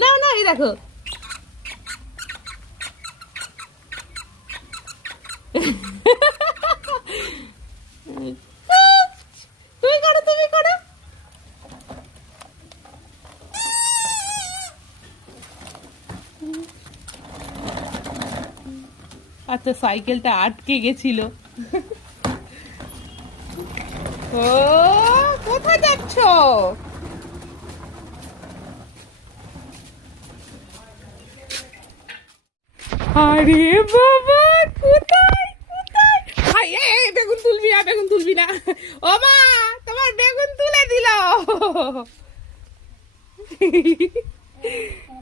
না না, এই দেখো। তুমি করো, তুমি করো। আচ্ছা, সাইকেলটা আটকে গেছিল। ও, কোথায় যাচ্ছ? আরে বাবা, কোথায় কোথায়? এই বেগুন তুলবি না, বেগুন তুলবি না। ও মা, তোমার বেগুন তুলে দিল।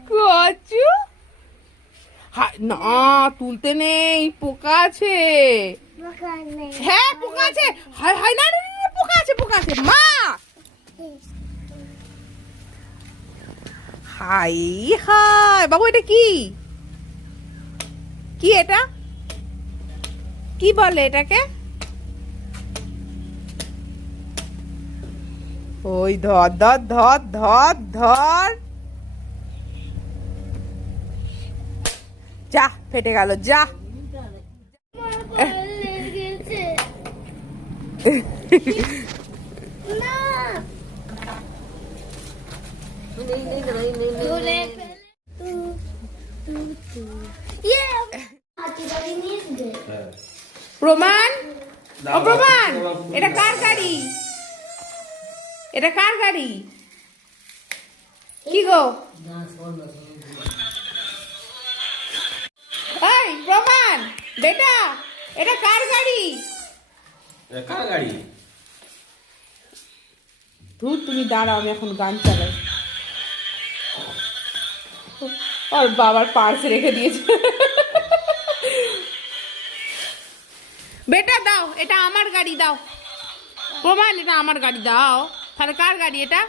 কচু না, তুলতে নেই, পোকা আছে। হ্যাঁ, পোকা আছে। হায় হায়, না পোকা আছে, পোকা আছে মা। হাই হাই বাবু, এটা কি? কি এটা? কি বলে এটাকে? ওই ধর ধর ধর ধর ধর। যা, ফেটে গেল, যা। প্রমাণ, ও প্রমাণ, এটা কার গাড়ি? এটা কার গাড়ি? কি গো? এই প্রমাণ বেটা, এটা কার গাড়ি? কার গাড়ি? ধুর, তুমি দাঁড়াও, আমি এখন গান চালাই। আর বাবার পার্স রেখে দিয়েছে। বেটা দাও, এটা আমার গাড়ি দাও। প্রমাণ, এটা আমার গাড়ি দাও। তাহলে কার গাড়ি এটা?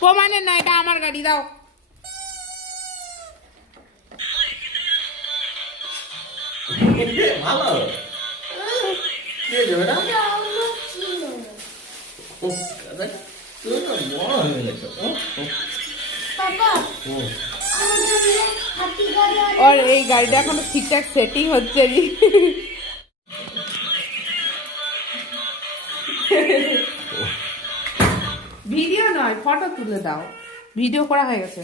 প্রমাণের না, এটা আমার গাড়ি দাও। ভালো। কে দেবে না? তুই তো বড় হয়ে গেছ। আর এই গাড়িটা এখনো ঠিকঠাক সেটিং হচ্ছে নি। ভিডিও নয়, ফটো তুলে দাও। ভিডিও করা হয়ে গেছে।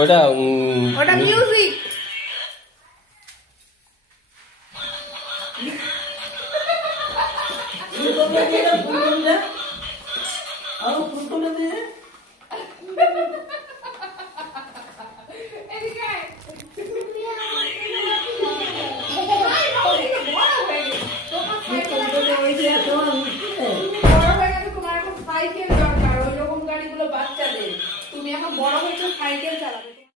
ওটা ওটা মিউজিক। সাইকেল দরকার, ওই রকম গাড়িগুলো বাচ্চাদের। তুমি এখন বড় হয়েছো, সাইকেল চালাবে।